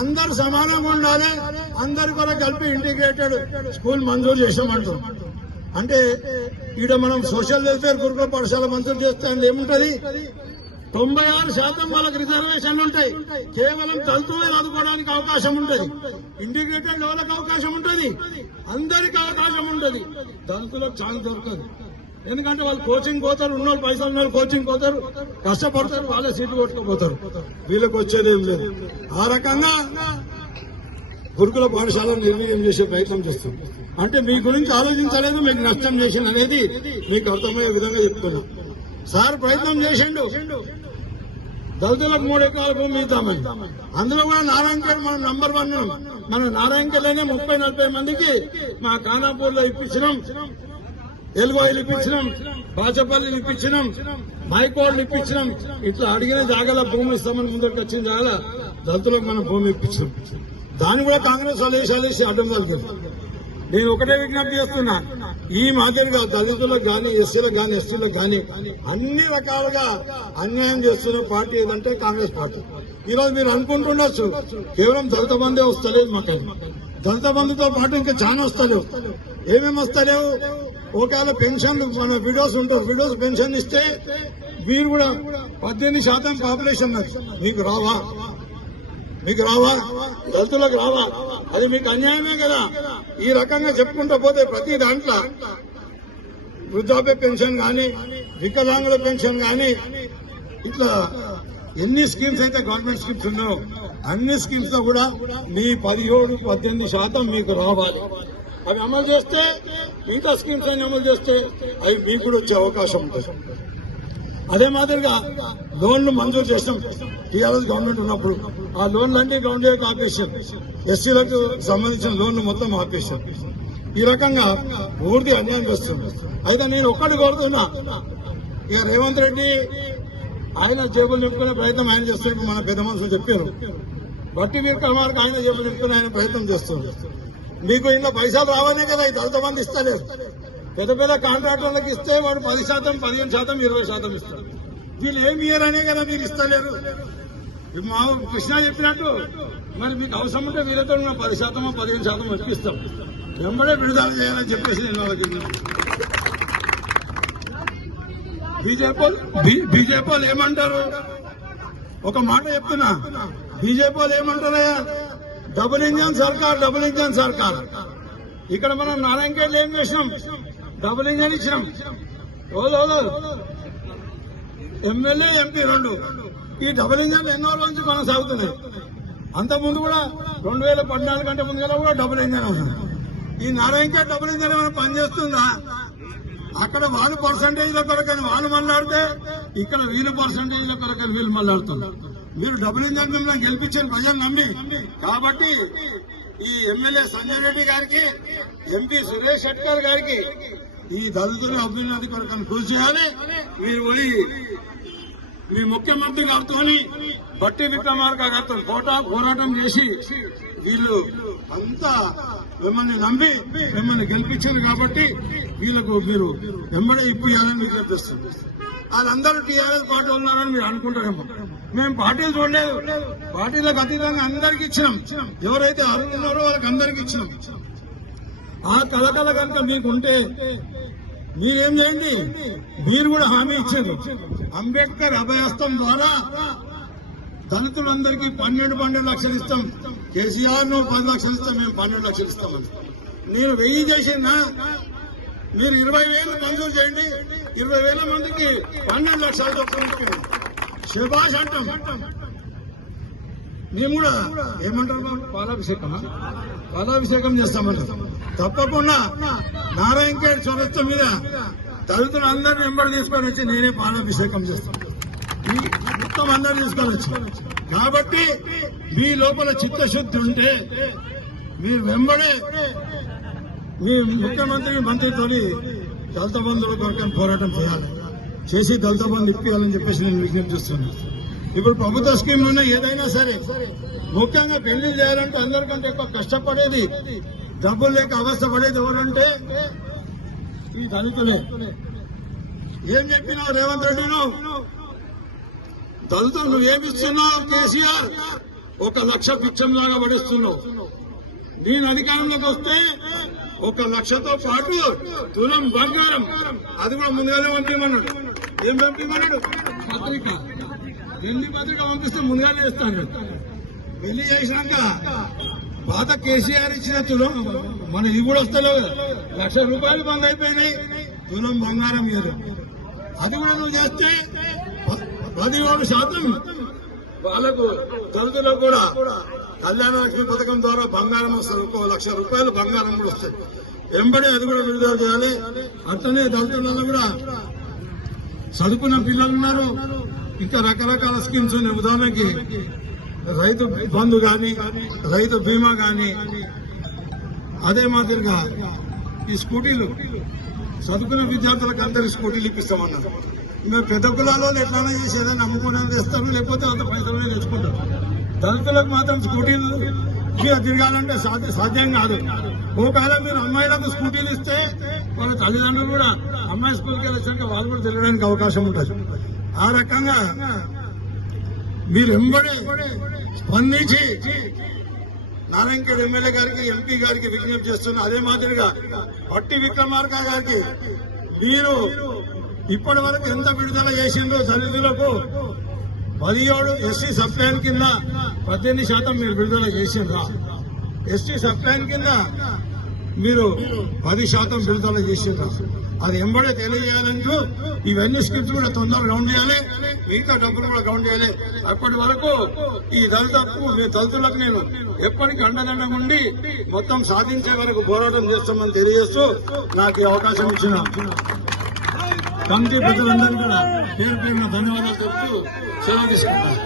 అందరు సమానంగా ఉండాలి, అందరు కూడా కలిపి ఇంటిగ్రేటెడ్ స్కూల్ మంజూరు చేసామంటాం. అంటే ఈడ మనం సోషల్ వెల్ఫేర్ గురుకుల పాఠశాల మంజూరు చేస్తే ఏముంటది, 96% వాళ్ళకి రిజర్వేషన్లు ఉంటాయి. కేవలం దళితులే చదువుకోవడానికి అవకాశం ఉంటుంది, ఇంటిగ్రేటెడ్ వాళ్ళకి అవకాశం ఉంటుంది, అందరికి అవకాశం ఉంటుంది. దళితులకు ఛాన్స్ దొరకదు. ఎందుకంటే వాళ్ళు కోచింగ్ పోతారు, ఉన్నోళ్ళు పైసలు ఉన్నోళ్ళు కోచింగ్ పోతారు, కష్టపడతారు, వాళ్ళే సీట్లు కొట్టుకుపోతారు, వీళ్ళకి వచ్చేదేం లేదు. ఆ రకంగా గురుకుల పాఠశాలను నిర్వీర్యం చేసే ప్రయత్నం చేస్తాం. అంటే మీ గురించి ఆలోచించలేదు, మీకు నష్టం చేసింది అనేది మీకు అర్థమయ్యే విధంగా చెప్తున్నా. సార్ ప్రయత్నం చేసిండు, దళితులకు 3 ఎకరాల భూమి ఇద్దామని. అందులో కూడా నారాయణఖేడ్ మనం నంబర్ 1. మన నారాయణఖేడ్లోనే 30-40 మందికి మా ఖానాపూర్లో ఇప్పించినాం, ఎలుగోయిలు ఇప్పించినాం, బాచపల్లిని ఇప్పించినాం, మైకోడ్లు ఇప్పించినాం. ఇట్లా అడిగిన జాగాల భూమి ఇస్తామని ముందరికి వచ్చిన జాగాల దళితులకు మనం భూమి ఇప్పించినాం. దాన్ని కూడా కాంగ్రెస్ వాళ్ళు వేసి అడ్డం కలిగింది. నేను ఒకటే విజ్ఞప్తి చేస్తున్నా, ఈ మాదిరిగా దళితులకు గాని, ఎస్సీలకు గాని, ఎస్టీలకు గాని అన్ని రకాలుగా అన్యాయం చేస్తున్న పార్టీ ఏదంటే కాంగ్రెస్ పార్టీ. ఈరోజు మీరు అనుకుంటుండొచ్చు కేవలం దళిత బంధే వస్తలేదు, మాకు దళిత బంధుతో పాటు ఇంకా చాలా వస్తలేవు. ఏమేమి వస్తలేవు, ఒకవేళ పెన్షన్లు మన విడోస్ ఉంటారు, విడోస్ పెన్షన్ ఇస్తే మీరు కూడా 18% పాపులేషన్ మీకు రావా, మీకు రావా, దళితులకు రావా? అది మీకు అన్యాయమే కదా. ఈ రకంగా చెప్పుకుంటూ పోతే ప్రతి దాంట్లో వృద్ధాప్య పెన్షన్ గాని, వికలాంగుల పెన్షన్ గాని, ఇట్లా ఎన్ని స్కీమ్స్ అయితే గవర్నమెంట్ స్కీమ్స్ ఉన్నాయో అన్ని స్కీమ్స్ లో కూడా మీ 17-18% మీకు రావాలి. అవి అమలు చేస్తే, మిగతా స్కీమ్స్ అన్ని అమలు చేస్తే అవి మీకు కూడా వచ్చే అవకాశం ఉంటుంది. అదే మాదిరిగా లోన్లు మంజూరు చేస్తాం. టీఆర్ఎస్ గవర్నమెంట్ ఉన్నప్పుడు ఆ లోన్లన్నీ గ్రౌండ్ ఆపేశారు, ఎస్సీలకు సంబంధించిన లోన్లు మొత్తం ఆపేశారు. ఈ రకంగా పూర్తి అన్యాయం చేస్తుంది. అయితే నేను ఒక్కటి కోరుతున్నా, ఇక రేవంత్ రెడ్డి ఆయన జేబులు నింపుకునే ప్రయత్నం ఆయన చేస్తున్నట్టు మన పెద్ద మనుషులు చెప్పారు. బట్టి విక్రమార్క ఆయన జేబులు నింపుకునే ఆయన ప్రయత్నం చేస్తున్నారు. మీకు ఇంత పైసలు రావనే కదా ఈ దళిత బంధు ఇస్తలేరు. పెద్ద పెద్ద కాంట్రాక్టర్లకు ఇస్తే వాడు 10%, 15%, 20% ఇస్తారు. వీళ్ళు ఏమి ఇయ్యరనే కదా మీరు ఇస్తలేరు. మా కృష్ణ చెప్పినట్టు మరి మీకు అవసరం ఉంటే వీళ్ళతో 10%, 15% ఇప్పిస్తాం, వెంబడే విడుదల చేయాలని చెప్పేసి నేను వాళ్ళకి బీజేపీ వాళ్ళు ఏమంటారు, ఒక మాట చెప్తున్నా, బీజేపీ వాళ్ళు ఏమంటారయ్యా, డబుల్ ఇంజన్ సర్కార్, డబుల్ ఇంజన్ సర్కార్. ఇక్కడ మనం నారాయణఖేడ్లో ఏం చేసినాం, డబుల్ ఇంజన్ ఇచ్చినాం. MLA, MP 2. ఈ డబుల్ ఇంజన్ ఎన్నో రోజు కొనసాగుతున్నాయి. అంతకుముందు కూడా 2014 కంటే ముందుగా కూడా డబుల్ ఇంజన్ ఉంది. ఈ నారాయణఖేడ్ డబుల్ ఇంజన్ ఏమైనా పనిచేస్తుందా? అక్కడ వాళ్ళు పర్సంటేజ్ల కొరకని వాళ్ళు మళ్ళాడితే, ఇక్కడ వీళ్ళు పర్సంటేజ్ల కొరకని వీళ్ళు మళ్ళాడుతున్నారు. మీరు డబుల్ ఇంజన్ మిమ్మల్ని గెలిపించిన ప్రజలు నమ్మి. కాబట్టి ఈ ఎమ్మెల్యే సంజయ్ రెడ్డి గారికి, ఎంపీ సురేష్ షెట్కర్ గారికి ఈ దళితుల అభ్యున్నతి కొరకని కృషి చేయాలి. మీరు పోయి మీ ముఖ్యమంత్రి గారితో, బట్టి విక్రమార్క గారితో పోరాటం చేసి వీళ్ళు అంతా మిమ్మల్ని నమ్మి మిమ్మల్ని గెలిపించారు కాబట్టి వీళ్ళకు మీరు వెంబడే ఇప్పియాలని విజ్ఞప్తిస్తుంది. వాళ్ళందరూ టీఆర్ఎస్ పార్టీ ఉన్నారని మీరు అనుకుంటారేమో. మేము పార్టీలు చూడలేదు, పార్టీలకు అతీతంగా అందరికి ఇచ్చినాం. ఎవరైతే అర్హులు ఉన్నారో వాళ్ళకి అందరికి ఇచ్చినాం. ఆ కలకల కనుక మీకుంటే మీరేం చేయండి, మీరు కూడా హామీ ఇచ్చారు. అంబేద్కర్ అభయహస్తం ద్వారా దళితులందరికీ 12 లక్షలు ఇస్తాం. కేసీఆర్ ను 10 లక్షలు ఇస్తాం, మేము 12 లక్షలు ఇస్తామని. నేను 1000 చేసినా, మీరు 20,000 మంజూరు చేయండి. 20,000 మందికి 12 లక్షలతో శభాష్ అంటాం. మేము కూడా ఏమంటారు, పాలాభిషేకం చేస్తామని. తప్పకుండా నారాయణఖేడ్ చౌరస్తా మీద దళితులు అందరినీ వెంబడి తీసుకొని వచ్చి నేనే పాలాభిషేకం చేస్తాను. మొత్తం అందరూ తీసుకొని వచ్చి. కాబట్టి మీ లోపల చిత్తశుద్ధి ఉంటే మీరు వెంబడే మీ ముఖ్యమంత్రి మంత్రితో దళిత బంధువుల కొరకు పోరాటం చేసి దళిత బంధు ఇప్పించాలని చెప్పేసి నేను విజ్ఞప్తి చేస్తున్నాను. ఇప్పుడు ప్రభుత్వ స్కీమ్లు ఏదైనా సరే, ముఖ్యంగా పెళ్లి చేయాలంటే అందరికంటే ఎక్కువ కష్టపడేది, డబ్బులు లేక అవస్థ పడేది ఎవరంటే ఈ దళితులే. ఏం చెప్పినావు రేవంత్ రెడ్డి? దళితులు నువ్వేమిస్తున్నావు? కేసీఆర్ 1 లక్ష పిచ్చంలాగా పడిస్తున్నావు. నేను అధికారంలోకి వస్తే 1 లక్షతో పాటు తులం బంగారం, అది కూడా ముందుగానే పంపిమన్నాడు. ఏం పంపిమన్నాడు? పత్రిక. పెళ్లి పత్రిక పంపిస్తే ముందుగానే ఇస్తాను. పెళ్లి చేసినాక పాత కేసీఆర్ ఇచ్చిన తులం మన ఇవి కూడా వస్తలేవు. 1,00,000 రూపాయలు బంద్ అయిపోయినాయి. తులం బంగారం లేదు. అది కూడా నువ్వు చేస్తే 17% వాళ్ళకు దళితులకు కూడా కళ్యాణ లక్ష్మి పథకం ద్వారా బంగారం వస్తుంది. 1,00,000 రూపాయలు బంగారం కూడా వస్తాయి. వెంబడే అది కూడా విడుదల చేయాలి. అట్లనే దళితులలో కూడా చదువుకున్న పిల్లలు ఉన్నారు. ఇంకా రకరకాల స్కీమ్స్ ఉన్నాయి. ఉదాహరణకి రైతు బంధు గాని, రైతు బీమా గాని, అదే మాదిరిగా ఈ స్కూటీలు చదువుకున్న విద్యార్థులకు అందరికి స్కూటీలు ఇప్పిస్తామన్నారు. మేము పెద్ద కులాల్లో ఎట్లానే చేసి ఏదైనా నమ్ముకునే తెస్తారు, లేకపోతే అంత పైసలనే తెచ్చుకుంటారు. దళితులకు మాత్రం స్కూటీలు తిరగాలంటే సాధ్యం కాదు. ఒకవేళ మీరు అమ్మాయిలకు స్కూటీలు ఇస్తే వాళ్ళ తల్లిదండ్రులు కూడా అమ్మాయి స్కూల్కి వెళ్ళొచ్చాక వాళ్ళు కూడా తిరగడానికి అవకాశం ఉంటుంది. ఆ రకంగా మీరు ఎంబడి స్పందించి నారాయణఖేడ్ ఎమ్మెల్యే గారికి, ఎంపీ గారికి విజ్ఞప్తి చేస్తున్నా. అదే మాదిరిగా పట్టి విక్రమార్క గారికి మీరు ఇప్పటి వరకు ఎంత విడుదల చేసిందో దళితులకు 17 ఎస్సీ సబ్ ప్లాన్ కింద 18% మీరు విడుదల చేసిండ్రా? ఎస్టీ సబ్ ప్లాన్ కింద మీరు 10% విడుదల చేసిండ్రా? అది ఎంబడే తెలియజేయాలంటూ ఇవన్నీ స్కిప్స్ కూడా తొందరగా గ్రౌండ్ చేయాలి. మిగతా డబ్బులు కూడా గ్రౌండ్ చేయాలి. అప్పటి వరకు ఈ దళితులకు నేను ఎప్పటికీ అండదండగా ఉండి మొత్తం సాధించే వరకు పోరాటం చేస్తామని తెలియజేస్తూ నాకు ఈ అవకాశం ఇచ్చిన కమిటీ పెద్దలందరూ కూడా పేరు పేరున ధన్యవాదాలు చెప్తూ సెలవు తీసుకుంటాను.